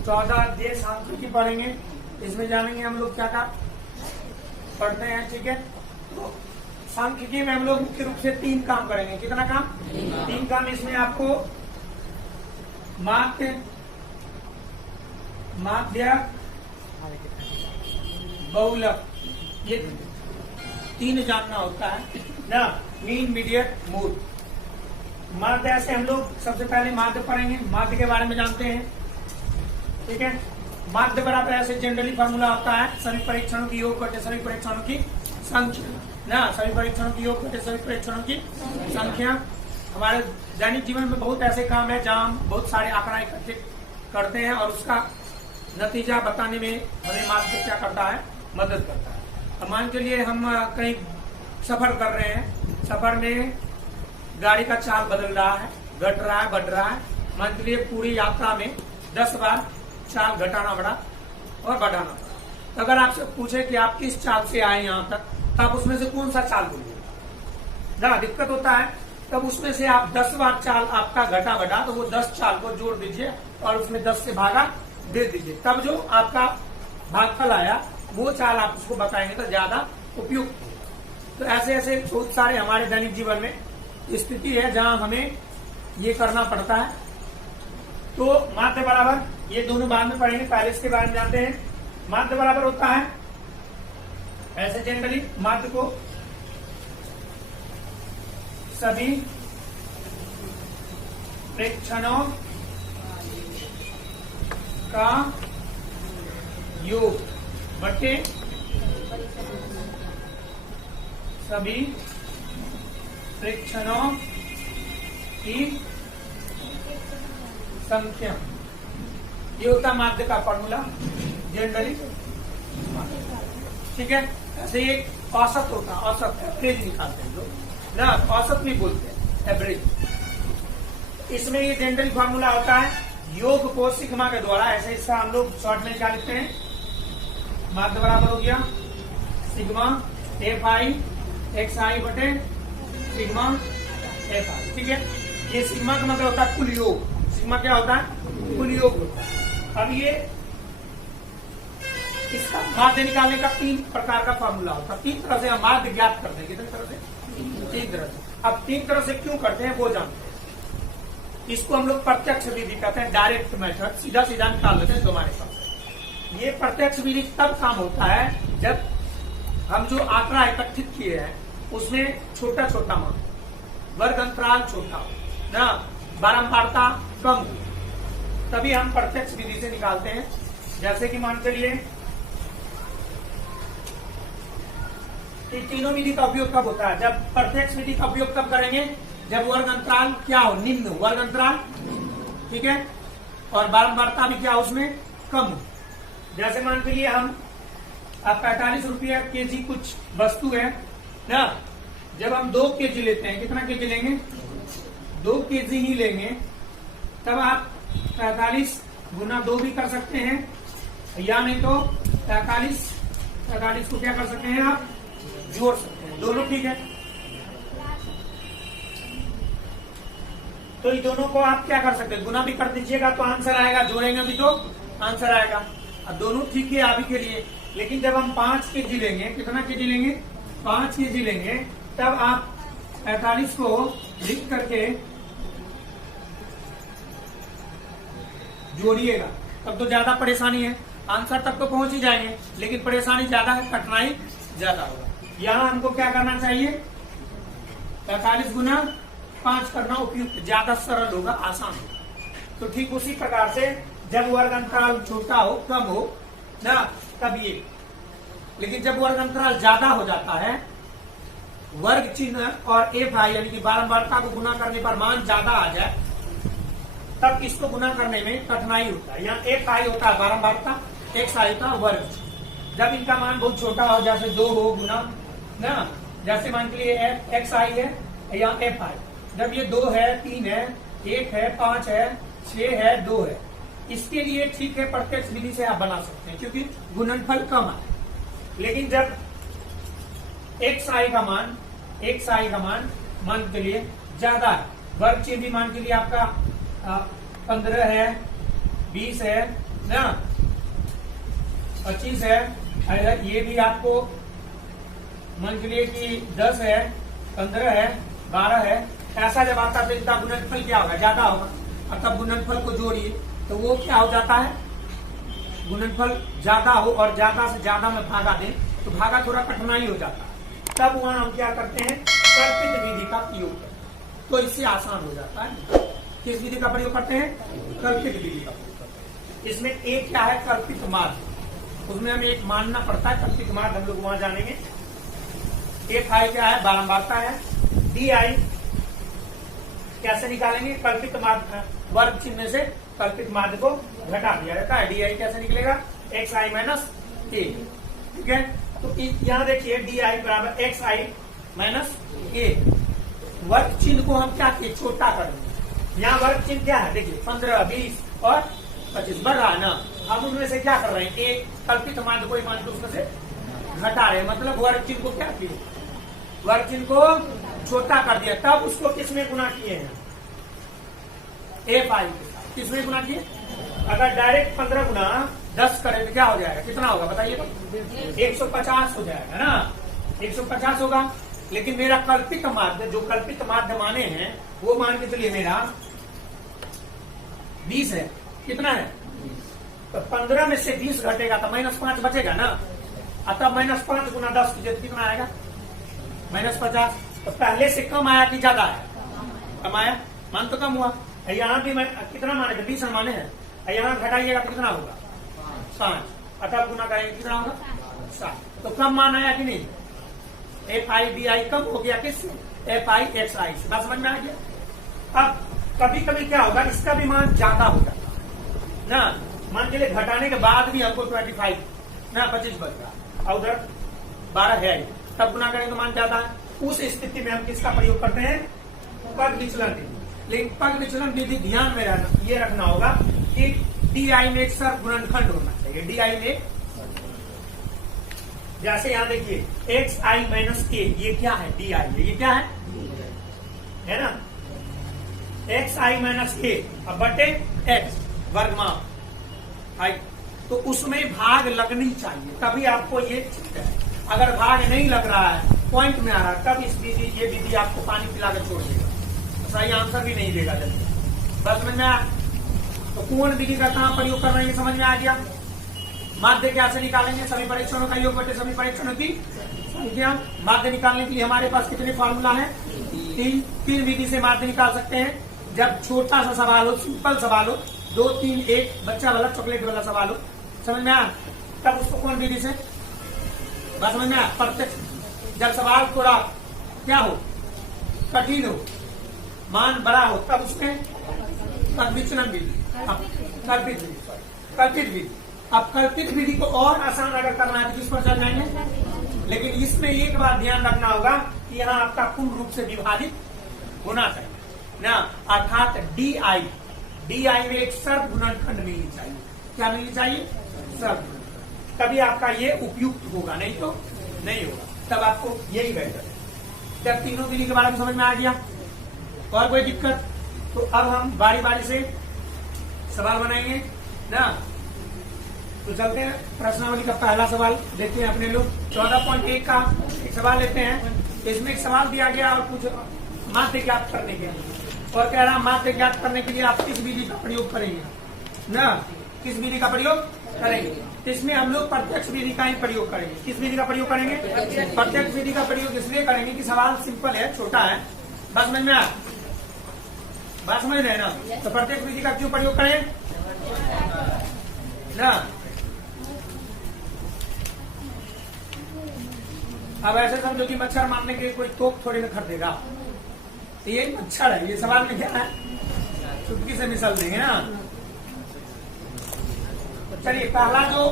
14 अध्याय सांख्यिकी पढ़ेंगे। इसमें जानेंगे हम लोग क्या क्या पढ़ते हैं। ठीक है, तो सांख्यिकी में हम लोग मुख्य रूप से 3 काम करेंगे। कितना काम? 3 काम। इसमें आपको माध्य, बहुलक, ये 3 जानना होता है ना। मीन, मीडियट, मूल। माध्य से हम लोग सबसे पहले माध्य पढ़ेंगे, माध्य के बारे में जानते हैं। ठीक है, माध्य बराबर ऐसे जनरली फॉर्मूला होता है सभी परीक्षणों की योग करते सभी परीक्षणों की संख्या ना। सभी परीक्षणों की योग करते सभी परीक्षणों की संख्या। हमारे दैनिक जीवन में बहुत ऐसे काम है जहाँ हम बहुत सारे आंकड़ा इकट्ठे करते हैं और उसका नतीजा बताने में हमें माध्य क्या करता है, मदद करता है। अब मान के लिए हम कहीं सफर कर रहे हैं, सफर में गाड़ी का चाल बदल रहा है, घट रहा है, बढ़ रहा है। मान के लिए पूरी यात्रा में 10 बार चाल घटाना पड़ा और बढ़ाना पड़ा। तो अगर आपसे पूछे कि आप किस चाल से आए यहाँ तक, तो आप उसमें से कौन सा चाल बोलिए ना। दिक्कत होता है, तब उसमें से आप 10 बार चाल आपका घटा बढ़ा, तो वो 10 चाल को जोड़ दीजिए और उसमें 10 से भागा दे दीजिए। तब जो आपका भागफल आया वो चाल आप उसको बताएंगे तो ज्यादा उपयुक्त होगा। तो ऐसे ऐसे बहुत सारे हमारे दैनिक जीवन में स्थिति है जहां हमें ये करना पड़ता है। तो माध्य बराबर, ये दोनों बाद में पढ़ेंगे, पहले इसके बारे में जानते हैं। माध्य बराबर होता है ऐसे जनरली माध्य को सभी प्रेक्षणों का योग बटे सभी प्रेक्षणों की संख्या, ये होता माध्य का फॉर्मूला जनरली। ठीक है, ऐसे एक औसत होता है, औसत एवरेज निकालते हैं लोग ना, औसत भी बोलते हैं एवरेज। इसमें ये जनरली फॉर्मूला होता है योग को सिग्मा के द्वारा, ऐसे इसका हम लोग शॉर्ट में निकाल लेते हैं। माध्य बराबर हो गया सिग्मा एफ आई एक्स आई बटे सिग्मा एफ आई। ठीक है, ये सिग्मा का मतलब होता है कुल योग। सिग्मा क्या होता है? कुल योग होता है। अब ये इसका माध्य निकालने का 3 प्रकार का फॉर्मूला होता है। 3 तरह से हम माध्य ज्ञात करते हैं। कितनी तरह से? 3 तरह से। अब 3 तरह से क्यों करते हैं वो जानते हैं। इसको हम लोग प्रत्यक्ष विधि कहते हैं, डायरेक्ट मेथड, सीधा सीधा निकाल लेते हैं तुम्हारे पास। ये प्रत्यक्ष विधि तब काम होता है जब हम जो आंकड़ा एकत्रित किए हैं उसमें छोटा छोटा मान, वर्ग अंतराल छोटा हो ना, बारंबारता कम हो, तभी हम प्रत्यक्ष विधि से निकालते हैं। जैसे कि मान चलिए कि तीनों विधि का उपयोग कब होता है? जब प्रत्यक्ष विधि का उपयोग कब करेंगे? जब वर्ग अंतराल क्या हो, निम्न हो, वर्ग अंतराल। ठीक है, और बारंबारता भी क्या हो उसमें, कम हो। जैसे मान के लिए हम 45 रुपया केजी कुछ वस्तु है ना, जब हम 2 केजी लेते हैं, कितना केजी लेंगे? 2 केजी ही लेंगे, तब आप 45 गुना 2 भी कर सकते हैं, या नहीं तो 45 को क्या कर सकते हैं आप, जोड़ सकते हैं, दोनों ठीक है। तो इन दोनों को आप क्या कर सकते हैं, गुना भी कर दीजिएगा तो आंसर आएगा, जोड़ेंगे भी तो आंसर आएगा। अब दोनों ठीक है अभी के लिए, लेकिन जब हम 5 केजी लेंगे, कितना केजी लेंगे? 5 केजी लेंगे, तब आप 45 को लिख करके जोड़िएगा, तब तो ज्यादा परेशानी है। आंसर तक तो पहुंच ही जाएंगे, लेकिन परेशानी ज्यादा है, कठिनाई ज्यादा होगा। यहाँ हमको क्या करना चाहिए? 45 गुना 5 करना उपयुक्त, ज्यादा सरल होगा, आसान होगा। तो ठीक उसी प्रकार से जब वर्ग अंतराल छोटा हो, कम हो ना, तब ये। लेकिन जब वर्ग अंतराल ज्यादा हो जाता है, वर्ग चिन्ह और एफ आई यानी कि बारंबारता को गुना करने पर मान ज्यादा आ जाए, तब इसको गुना करने में कठिनाई होता है। यहाँ एफ आई होता है बारंबारता, एक्स आई का वर्ग। जब इनका मान बहुत छोटा हो, जैसे 2 हो गुना ना, जैसे मान के लिए एक्स आई है या एफ आई, जब ये 2 है, 3 है, 1 है, 5 है, 6 है, 2 है, इसके लिए ठीक है प्रत्यक्ष विधि से आप बना सकते हैं क्योंकि गुणनफल कम है। लेकिन जब एक्स आई का मान मान के लिए ज्यादा है, वर्ग चिन्ह भी मान के लिए आपका 15 है, 20 है ना 25 है, अगर ये भी आपको मान के लिए कि 10 है, 15 है, 12 है, ऐसा जब आता है तो इनका गुणनफल क्या होगा, ज्यादा होगा। और तब गुणनफल को जोड़िए तो वो क्या हो जाता है, गुणनफल ज्यादा हो और ज्यादा से ज्यादा में भागा दें तो भागा थोड़ा कठिनाई हो जाता है। तब वहां हम क्या करते हैं, कल्पित विधि का प्रयोग करते हैं, तो इससे आसान हो जाता है। किस विधि का प्रयोग करते हैं, कल्पित विधि का प्रयोग करते हैं। इसमें एक क्या है, कल्पित माध्य, उसमें हमें एक मानना पड़ता है। कल्पित माध्य हम लोग वहां जानेंगे। एक आई क्या है, बारंबारता है। डी आई कैसे निकालेंगे, कल्पित माध्य वर्ग चिन्ह से कल्पित माध्य को घटा दिया जाता है। डी आई कैसे निकलेगा, एक्स आई माइनस ए। ठीक है, तो यहाँ देखिए डी आई बराबर एक्स आई माइनस ए। वर्ग चिन्ह को हम क्या किए, छोटा कर देंगे। यहाँ वर्ग चिन्ह क्या है, देखिए 15, 20 और 25 बढ़ रहा है ना। हम उनमें से क्या कर रहे हैं, एक कल्पित माध्य को मान के उसमें से घटा रहे हैं, मतलब वर्ग चिन्ह को क्या किए, वर्ग चिन्ह को छोटा कर दिया। तब उसको किसमें गुना किए हैं, एफ आई के साथ। किसमें गुना किए, अगर डायरेक्ट 15 गुना 10 करें तो क्या हो जाएगा, कितना होगा बताइए तो, 150 हो जाएगा ना, 150 होगा। लेकिन मेरा कल्पित माध्य, जो कल्पित माध्य माने हैं वो मान के चलिए मेरा 20 है, कितना है, तो 15 में से 20 घटेगा तो -5 बचेगा ना। अतः -5 गुना 10 कितना आएगा, -50। तो पहले से कम आया कि ज्यादा आया, कम आया, मान तो कम हुआ। यहाँ भी मैं कितना माने थे, 20 माने हैं, यहाँ घटाइएगा तो कितना होगा, 5। अतः गुना करेंगे कितना होगा, 7। तो कम मान आया कि नहीं, एफ आई बी आई कम हो गया, किससे, एफ आई एक्स आई से। बात समझ में आ गया। अब कभी कभी क्या होगा, इसका भी मान ज्यादा हो जाता है ना। मान के लिए घटाने के बाद भी हमको 25 ना 25 बच रहा, और उधर 12 है, तब गुना करेंगे मान ज्यादा है। उस स्थिति में हम किसका प्रयोग करते हैं, पग विचलन विधि। लेकिन पग विचलन विधि ध्यान में रहना, ये रखना होगा कि डी आई में एक सर गुणनखंड होना चाहिए। डी आई में जैसे यहाँ देखिए एक्स आई माइनस ए, ये क्या है, डी आई, ये क्या है ना, एक्स आई माइनस ए अब बटे एक्स वर्गमा आई, तो उसमें भाग लगनी चाहिए तभी आपको ये ठीक है। अगर भाग नहीं लग रहा है, पॉइंट में आ रहा है, तब इस विधि, ये विधि आपको पानी पिलाकर छोड़ देगा, सही आंसर भी नहीं देगा जल्दी। बस समझ में आया। तो कौन विधि का कहाँ प्रयोग कर रहे हैं, समझ में आ गया। माध्य कैसे निकालेंगे, सभी परीक्षणों का योग बटे सभी परीक्षणों की संख्या। माध्य निकालने के लिए हमारे पास कितने फॉर्मूला है, 3 विधि से माध्य निकाल सकते हैं। जब छोटा सा सवाल हो, सिंपल सवाल हो, 2, 3, 1 बच्चा वाला चॉकलेट वाला सवाल हो, समझ में आया, तब उसको कौन विधि से, बस समझ में आया। प्रत्यक्ष जब सवाल थोड़ा क्या हो, कठिन हो, मान बड़ा हो, तब उसमें विचलन विधि, कल्पित विधि। अब कल्पित विधि को और आसान अगर करना है तो किस पर चल जाएंगे। लेकिन इसमें एक बात ध्यान रखना होगा कि यहाँ आपका पूर्ण रूप से विभाजित होना चाहिए ना, अर्थात डी आई में एक सर्व गुणनखंड मिलनी चाहिए। क्या मिलनी चाहिए, सर्व। तभी आपका ये उपयुक्त होगा, नहीं तो नहीं होगा। तब आपको यही बेहतर है। जब तीनों विधि के बारे में समझ में आ गया, और कोई दिक्कत, तो अब हम बारी बारी से सवाल बनाएंगे ना। तो चलते हैं, प्रश्नावली का पहला सवाल देखते हैं अपने लोग। 14.1 का एक सवाल लेते हैं। इसमें एक सवाल दिया गया और कुछ माध्य ज्ञात करने के लिए, और कह रहा माध्य ज्ञात करने के लिए आप किस विधि का प्रयोग करेंगे ना, किस विधि का प्रयोग करेंगे। तो इसमें हम लोग प्रत्यक्ष विधि का ही प्रयोग करेंगे। किस विधि का प्रयोग करेंगे, प्रत्यक्ष विधि का प्रयोग इसलिए करेंगे कि सवाल सिंपल है, छोटा है, बस समझ में आया, बात समझ रहे हैं ना। तो प्रत्यक्ष विधि का क्यों प्रयोग करें ना। अब ऐसे समझो कि मच्छर मारने के लिए कोई तोप थोड़ी ना खरीदेगा, तो ये मच्छर है, ये सवाल में क्या है, चुटकी से मिसल देंगे ना। तो चलिए, पहला जो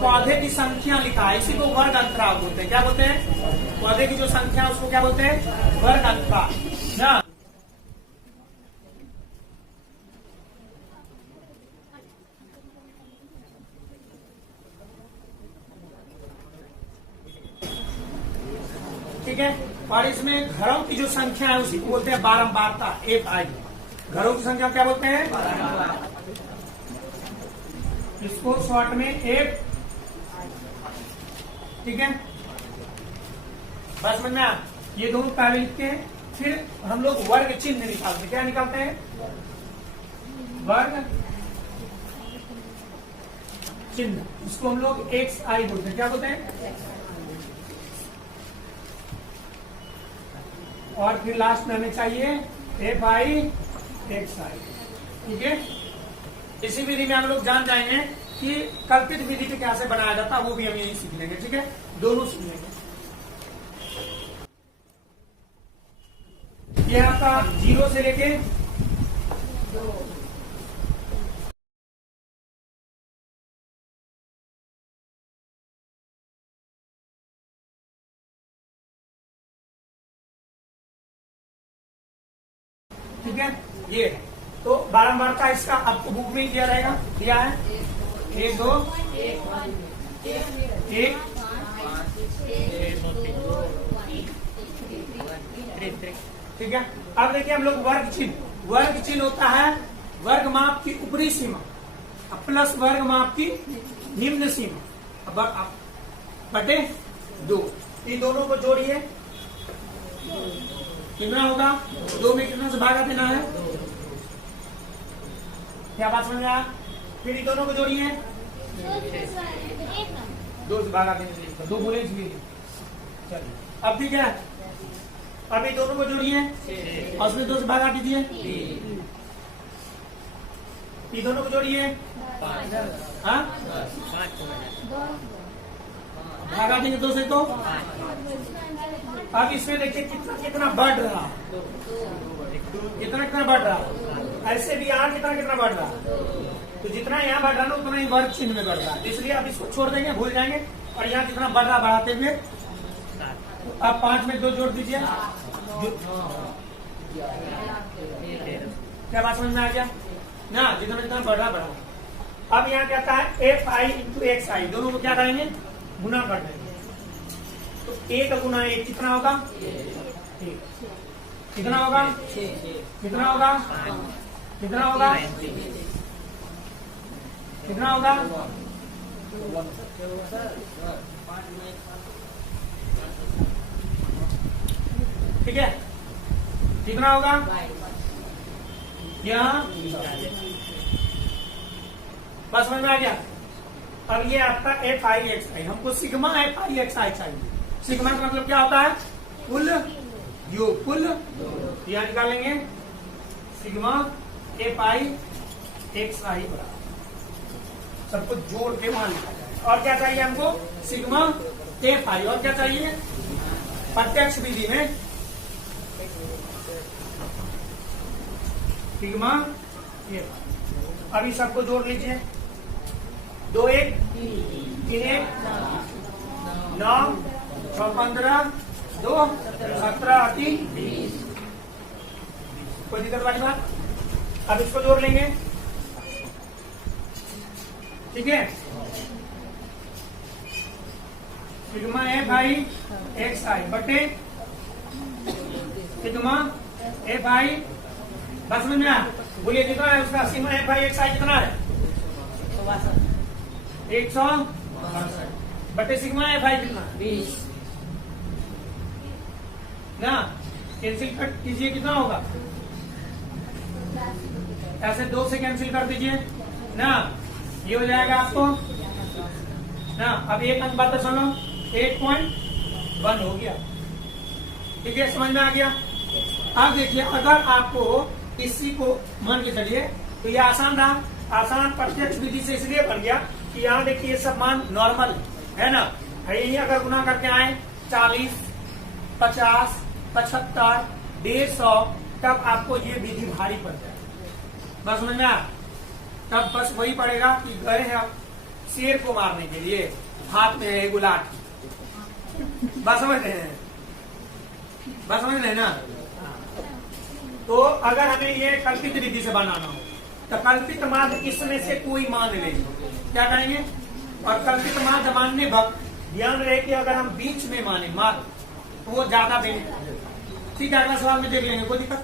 पौधे की संख्या लिखा है इसी को वर्ग अंतराल बोलते हैं। क्या बोलते हैं, पौधे की जो संख्या उसको क्या बोलते हैं, वर्ग अंतराल ना। ठीक है, और इसमें घरों की जो संख्या है उसी को बोलते हैं बारंबारता, एफ आई। घरों की संख्या क्या बोलते हैं, इसको शॉर्ट में एक, ठीक है, बस समझ में आ। ये दोनों पहले लिखते हैं, फिर हम लोग वर्ग चिन्ह निकालते हैं। क्या निकालते हैं? वर्ग चिन्ह, इसको हम लोग एक्स आई बोलते हैं। क्या बोलते हैं? और फिर लास्ट में हमें चाहिए एफ आई एक्स आई, ठीक है। इसी विधि में हम लोग जान जाएंगे कि कल्पित विधि पे कैसे बनाया जाता है, वो भी हम यही सीख लेंगे, ठीक है, दोनों सीख लेंगे। ये आपका 0 से लेके 2, ठीक है। ये तो बारंबारता इसका आपको बुक में दिया रहेगा, दिया है 1 2 1 ठीक है। अब देखिए हम लोग वर्ग चिन्ह होता है वर्ग माप की ऊपरी सीमा प्लस वर्ग माप की निम्न सीमा बटे 2। इन दोनों को जोड़िए, कितना होगा? 2 में कितना से भागा देना है? क्या बात समझ में आया? फिर इन दोनों को जोड़िए, 2 से भागा देना, 2 बोले इसलिए। चलिए अब ठीक है, अभी दोनों को जोड़िए और उसमें 2 से भागा दीजिए। ये दोनों को जोड़िए, हाँ भागा देंगे 2 से तो। अब इसमें देखिए कितना कितना बढ़ रहा, कितना बढ़ रहा। ऐसे भी यहाँ कितना बढ़ रहा, तो जितना यहाँ बढ़ रहा ना उतना ही वर्ग चिन्ह में बढ़ रहा है, इसलिए अब इसको छोड़ देंगे, भूल जाएंगे। और यहाँ कितना बढ़ रहा बढ़ाते हुए, तो अब 5 में 2 जोड़ दीजिए। क्या बात समझ में आ गया ना? जितना जितना बढ़ रहा बढ़ा। अब यहाँ कहता है एफ आई इंटू एक्स आई, दोनों को क्या करेंगे? गुना कर देंगे। तो 1 गुना 1 कितना होगा? 1। कितना होगा? कितना होगा? कितना होगा? कितना होगा? ठीक है, कितना होगा? यहाँ बस समझ में आ गया। अब ये आपका एफ आई एक्स आई, हमको सिग्मा एफ आई एक्स आई चाहिए। सिग्मा का मतलब क्या होता है? कुल योग, कुल यहाँ निकालेंगे सिग्मा एफ आई एक्स आई बराबर, सबको जोड़ के वहां लिखा जाए। और क्या चाहिए हमको? Sigma F I. और क्या चाहिए? प्रत्यक्ष विधि में सिग्मा एफ। अभी सबको जोड़ लीजिए, 2 1 3 1 9 6 15 2 17 3 20। कोई दिक्कत वाली बात? अब इसको जोड़ लेंगे, ठीक है। सिग्मा एफ आई एक्स आई बटे सिग्मा एफ आई, बस समझ में आ? बोलिए कितना है उसका? सिग्मा एफ आई एक्स आई कितना है? 162 बटे सिग्मा एफ आई कितना? 20 ना। कैंसिल कर कीजिए, कितना होगा? ऐसे 2 से कैंसिल कर दीजिए ना, ये हो जाएगा आपको ना। अब एक अंक बात सुनो, 8.1 हो गया, ठीक है, समझ में आ गया। अब देखिए अगर आपको इसी को मान के चलिए तो ये आसान रहा। आसान प्रत्यक्ष विधि से इसलिए बन गया कि यहाँ देखिए सब मान नॉर्मल है ना। यही अगर गुना करके आए 40 50 75 150, तब आपको ये विधि भारी पड़ जाए। बस समझ में आ? तब बस वही पड़ेगा कि गए हैं शेर को मारने के लिए, हाथ में है गुलाट। बस समझ रहे हैं? बस समझ रहे हैं ना? तो अगर हमें ये कल्पित विधि से बनाना हो तो कल्पित माध्य इसमें से कोई मान लेंगे, क्या करेंगे? और कल्पित माध्य मानने वक्त ध्यान रहे कि अगर हम बीच में माने माध्य तो वो ज्यादा बेनिफिट। ठीक है, अगला सवाल में देख लेंगे, कोई दिक्कत?